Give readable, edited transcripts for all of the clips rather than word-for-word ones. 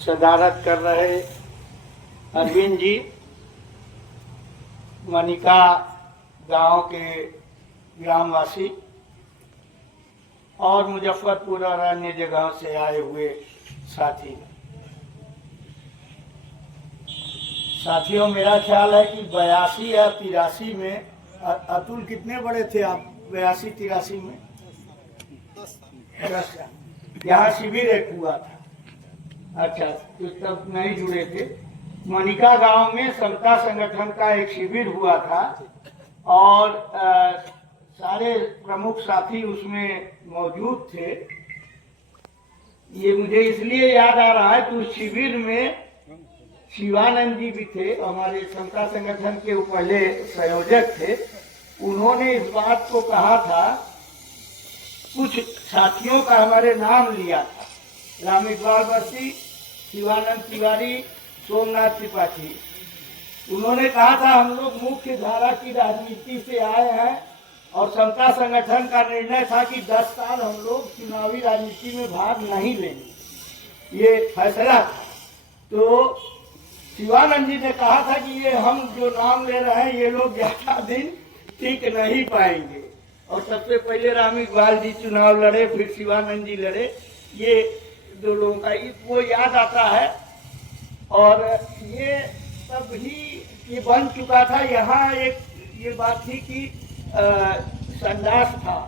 सदारत कर रहे अरविंद जी मनिका गांव के ग्रामवासी और मुजफ्फरपुर और अन्य जगहों से आए हुए साथियों, मेरा ख्याल है कि 82 या 83 में अतुल कितने बड़े थे आप? 82-83 में 10 यहाँ शिविर एक हुआ था। अच्छा, तो तब नहीं जुड़े थे। मनिका गांव में समता संगठन का एक शिविर हुआ था और सारे प्रमुख साथी उसमें मौजूद थे। ये मुझे इसलिए याद आ रहा है कि उस शिविर में शिवानंद जी भी थे, हमारे समता संगठन के वो पहले संयोजक थे। उन्होंने इस बात को कहा था, कुछ साथियों का हमारे नाम लिया था, राम इकबाल बस्ती, शिवानंद तिवारी, सोमनाथ त्रिपाठी। उन्होंने कहा था हम लोग मुख्य धारा की राजनीति से आए हैं और समता संगठन का निर्णय था कि 10 साल हम लोग चुनावी राजनीति में भाग नहीं लेंगे, ये फैसला था। तो शिवानंद जी ने कहा था कि ये हम जो नाम ले रहे हैं ये लोग ज्यादा दिन टिक नहीं पाएंगे। और सबसे पहले राम इकबाल जी चुनाव लड़े, फिर शिवानंद जी लड़े। ये दो लोगों का वो याद आता है। और ये तब ही ये बन चुका था। यहाँ एक ये बात थी कि संडास था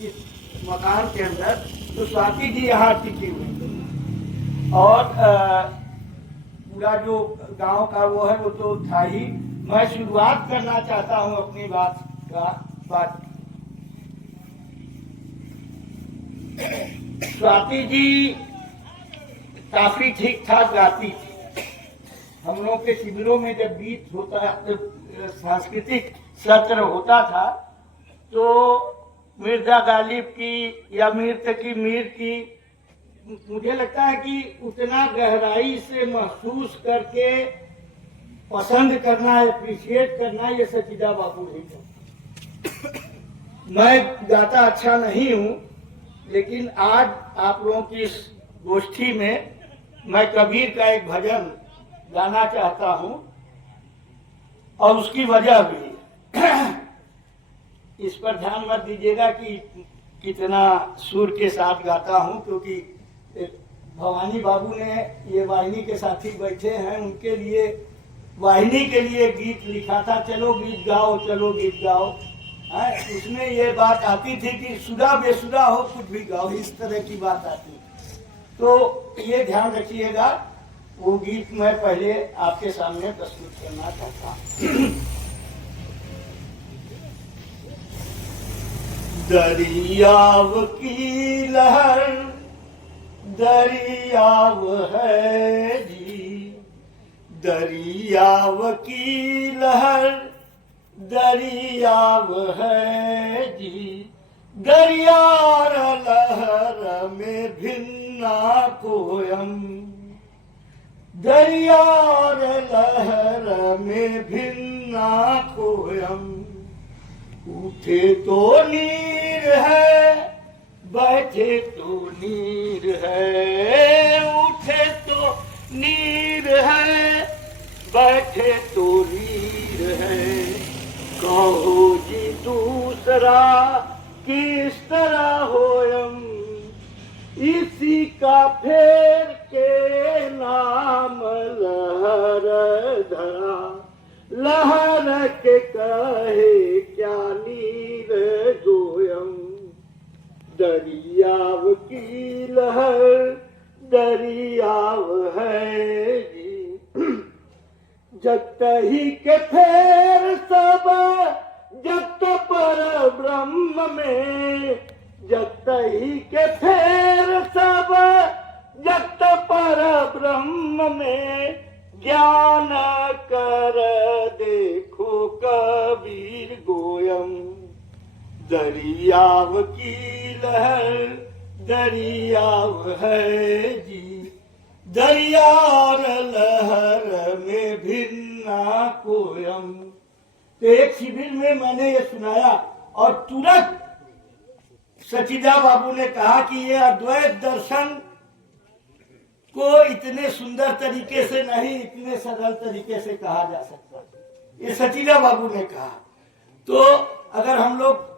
इस मकान के अंदर, तो स्वाति जी यहाँ टिकी हुई थी और पूरा जो गांव का वो है वो तो था ही। मैं शुरुआत करना चाहता हूँ अपनी बात। स्वाति जी काफी ठीक ठाक गाती थी। हम लोग के शिविरों में जब गीत होता, जब सांस्कृतिक सत्र होता था तो मिर्जा गालिब की या मीर तकी मीर की, मुझे लगता है कि उतना गहराई से महसूस करके पसंद करना, अप्रिशिएट करना, ये सचिदा बाबू नहीं करता। मैं गाता अच्छा नहीं हूँ, लेकिन आज आप लोगों की इस गोष्ठी में मैं कबीर का एक भजन गाना चाहता हूँ और उसकी वजह भी इस पर ध्यान मत दीजिएगा कि कितना सुर के साथ गाता हूँ, क्योंकि भवानी बाबू ने, ये वाहिनी के साथी बैठे हैं, उनके लिए वाहिनी के लिए गीत लिखा था, चलो गीत गाओ, चलो गीत गाओ। उसमें ये बात आती थी कि सुधा बेसुधा हो कुछ भी गाओ, इस तरह की बात आती। तो ये ध्यान रखिएगा। वो गीत मैं पहले आपके सामने प्रस्तुत करना चाहता हूँ। दरियाव की लहर दरियाव है जी, दरियाव की लहर दरियाव है जी, दरियार लहर में भिन्ना कोयम, दरियार लहर में भिन्ना कोयम। उठे तो नीर है, बैठे तो नीर है, उठे तो नीर है, बैठे तो नीर है। कहो जी दूसरा किस तरह होयम, इसी का फेर के नाम लहर धरा, लहर के कहे क्या नीर गोयम। दरियाव की लहर दरियाव है जी, जगत ही के फेर सब जगत पर ब्रह्म में, जगत ही के फेर सब जगत पर ब्रह्म में, ज्ञान कर देखो कबीर गोयम। दरियाव की लहर दरियाव है जी, दरियार लहर में भिन्ना कोयम। तो एक शिविर में मैंने ये सुनाया और तुरंत सचिदा बाबू ने कहा कि ये अद्वैत दर्शन को इतने सुंदर तरीके से नहीं, इतने सरल तरीके से कहा जा सकता, ये सचिदा बाबू ने कहा। तो अगर हम लोग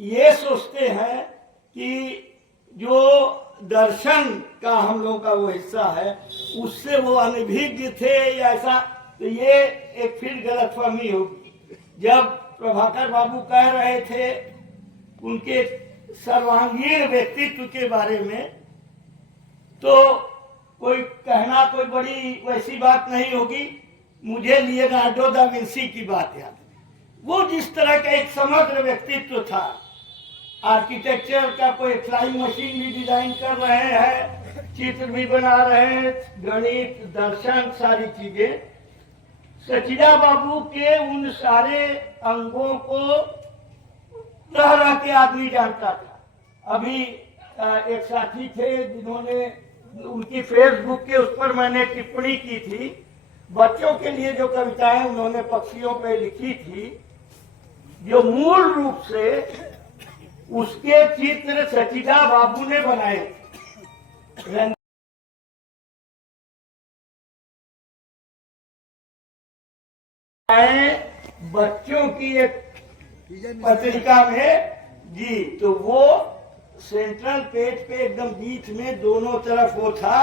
ये सोचते हैं कि जो दर्शन का हम लोग का वो हिस्सा है उससे वो अनभिज्ञ थे या ऐसा, तो ये एक फिर गलतफहमी होगी। जब प्रभाकर बाबू कह रहे थे उनके सर्वांगीण व्यक्तित्व के बारे में, तो कोई कहना कोई बड़ी वैसी बात नहीं होगी। मुझे लियोनार्डो दा विंसी की बात याद है। वो जिस तरह का एक समग्र व्यक्तित्व था, आर्किटेक्चर का कोई फ्लाइंग मशीन भी डिजाइन कर रहे हैं, चित्र भी बना रहे हैं, गणित दर्शन सारी चीजें। सचिदा बाबू के उन सारे अंगों को रह रह के आदमी जानता था। अभी एक साथी थे जिन्होंने उनकी फेसबुक के उस पर मैंने टिप्पणी की थी, बच्चों के लिए जो कविताएं उन्होंने पक्षियों पे लिखी थी, जो मूल रूप से उसके चित्र सचिदा बाबू ने बनाए। बच्चों की एक पत्रिका में जी, तो वो सेंट्रल पेज पे एकदम बीच में दोनों तरफ वो था,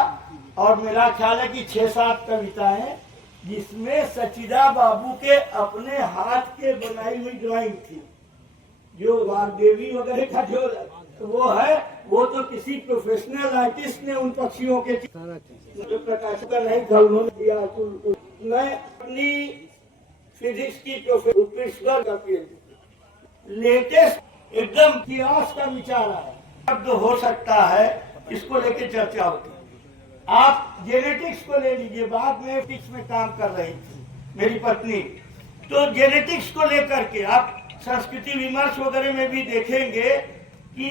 और मेरा ख्याल है कि 6-7 कविताएं जिसमें सचिदा बाबू के अपने हाथ के बनाई हुई ड्राइंग थी। जो वाग्देवी वगैरह का जो वो है, वो तो किसी प्रोफेशनल आर्टिस्ट ने उन पक्षियों के जो प्रकाशक का नहीं था उन्होंने दिया। मैं अपनी फिजिक्स की प्रोफेसर का लेटेस्ट एकदम इतिहास का विचार आया, शब्द हो सकता है, इसको लेके चर्चा होती है। आप जेनेटिक्स को ले लीजिए, बाद में फिजिक्स में काम कर रही थी मेरी पत्नी, तो जेनेटिक्स को लेकर के आप संस्कृति विमर्श वगैरह में भी देखेंगे कि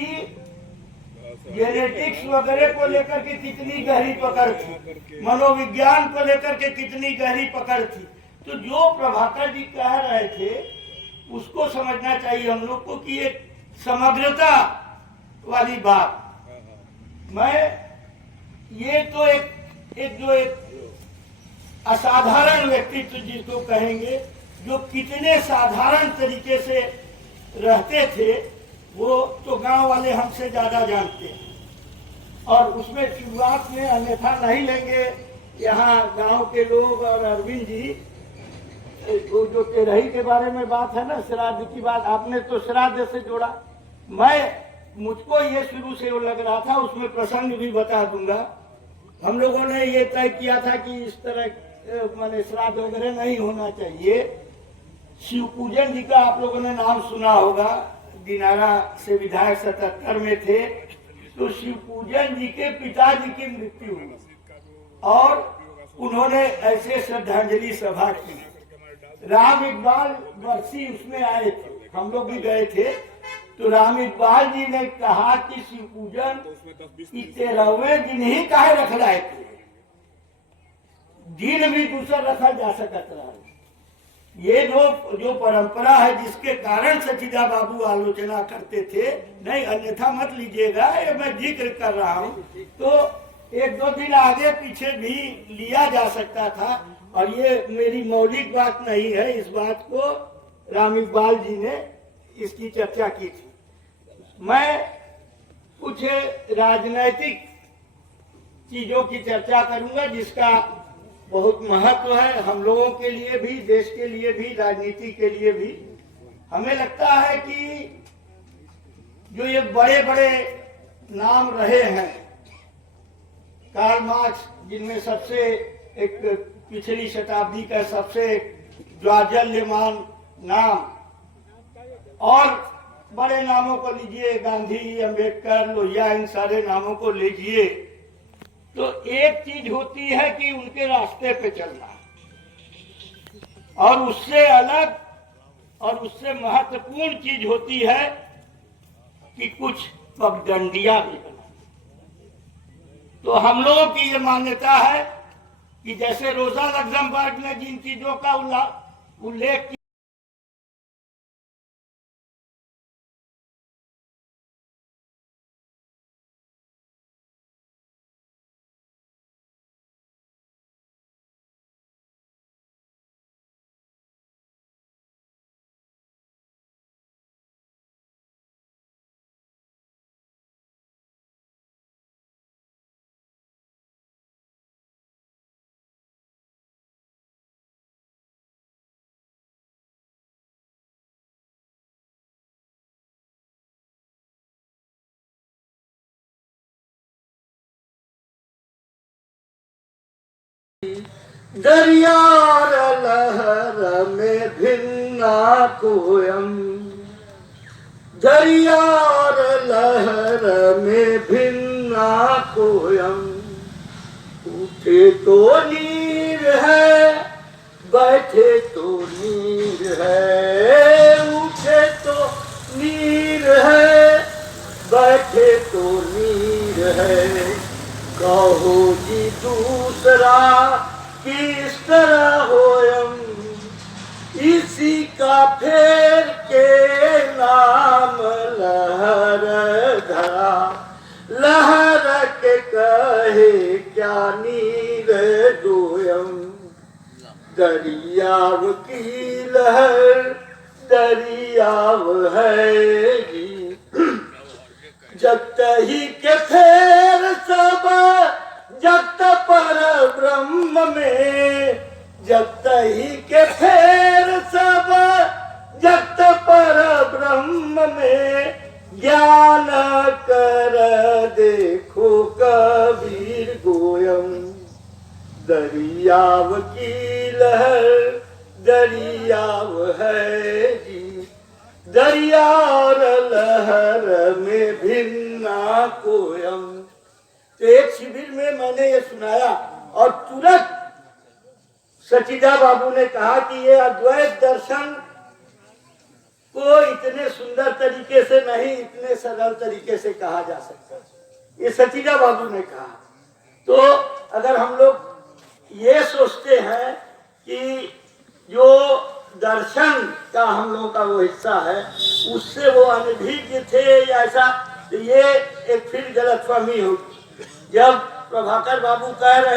जेनेटिक्स वगैरह को लेकर के कितनी गहरी पकड़ थी, मनोविज्ञान को लेकर के कितनी गहरी पकड़ थी। तो जो प्रभाकर जी कह रहे थे उसको समझना चाहिए हम लोग को कि एक समग्रता वाली बात। मैं ये तो एक असाधारण व्यक्तित्व जिसको कहेंगे, जो कितने साधारण तरीके से रहते थे, वो तो गांव वाले हमसे ज्यादा जानते हैं। और उसमें शुरुआत में अन्यथा नहीं लेंगे, यहाँ गांव के लोग और अरविंद जी, वो जो तेरही के बारे में बात है ना, श्राद्ध की बात, आपने तो श्राद्ध से जोड़ा। मुझको ये शुरू से वो लग रहा था, उसमें प्रसंग भी बता दूंगा। हम लोगों ने ये तय किया था कि इस तरह माने श्राद्ध वगैरह नहीं होना चाहिए। शिव पूजन जी का आप लोगों ने नाम सुना होगा, दिनारा से विधायक 77 में थे, तो शिव पूजन जी के पिताजी की मृत्यु हुई और उन्होंने ऐसे श्रद्धांजलि सभा की। राम इकबाल वर्षी उसमें आए थे, हम लोग भी गए थे। तो राम इकबाल जी ने कहा कि शिव पूजन 13वें दिन ही काहे रख लाए थे, दिन भी दूसरा रखा जा सकता है। ये जो परंपरा है जिसके कारण सचिदा बाबू आलोचना करते थे, नहीं अन्यथा मत लीजिएगा, ये मैं जिक्र कर रहा हूँ, तो 1-2 दिन आगे पीछे भी लिया जा सकता था। और ये मेरी मौलिक बात नहीं है, इस बात को राम इकबाल जी ने इसकी चर्चा की थी। मैं कुछ राजनैतिक चीजों की चर्चा करूंगा जिसका बहुत महत्व है हम लोगों के लिए भी, देश के लिए भी, राजनीति के लिए भी। हमें लगता है कि जो ये बड़े बड़े नाम रहे हैं, कार्ल मार्क्स जिनमें सबसे एक पिछली शताब्दी का सबसे ज्वाजल्यमान नाम, और बड़े नामों को लीजिए, गांधी, अंबेडकर, लोहिया, इन सारे नामों को लीजिए, तो एक चीज होती है कि उनके रास्ते पे चलना, और उससे अलग और उससे महत्वपूर्ण चीज होती है कि कुछ पगडंडियां भी बना। तो हम लोगों की ये मान्यता है कि जैसे रोजा लग्जमबर्ग ने जिन चीजों का उल्लेख दरिया और लहर में भिन्ना कोयम, दरिया और लहर में भिन्ना कोयम, उठे तो नीर है बैठे तो नीर है, उठे तो नीर है बैठे तो नीर है, कहो जी दूसरा किस तरह होयम, इसी का फेर के नाम लहर धरा, लहर के कहे क्या नीर दोयम, दरियाव की लहर दरियाव है जी, जगत ही के फेर सब जगत पर ब्रह्म में, जगत ही के फेर सब जगत पर ब्रह्म में, ज्ञान कर देखो कबीर गोयम, दरियाव की लहर दरियाव है जी, दरिया और लहर में भिन्ना कोयम। तो एक शिविर में मैंने ये सुनाया और तुरंत सचिदा बाबू ने कहा कि ये अद्वैत दर्शन को इतने सुंदर तरीके से नहीं, इतने सरल तरीके से कहा जा सकता, ये सचिदा बाबू ने कहा। तो अगर हम लोग ये सोचते हैं कि जो दर्शन का हम लोगों का वो हिस्सा है उससे वो अनभिज्ञ थे या ऐसा, तो ये एक फिर गलतफहमी होगी। जब प्रभाकर बाबू कह रहे